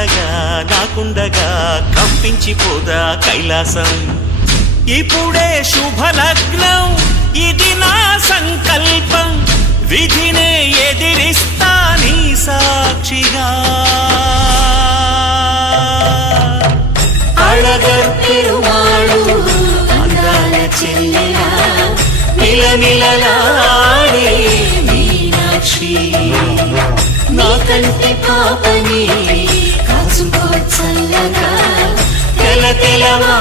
అండగా నాకుండగా కంపించిపోదా కైలాసం. ఇప్పుడే శుభలగ్నం, ఇది నా సంకల్పం, విధినే ఎదిరిస్తా నీ సాక్షిగా. అళగర్ పెరుమాళు అందాల చెల్లెలా మిలమిలలాడే మీనాక్షి, నా కంటి పాపని కాచుకో చల్లగా తెల తెలవా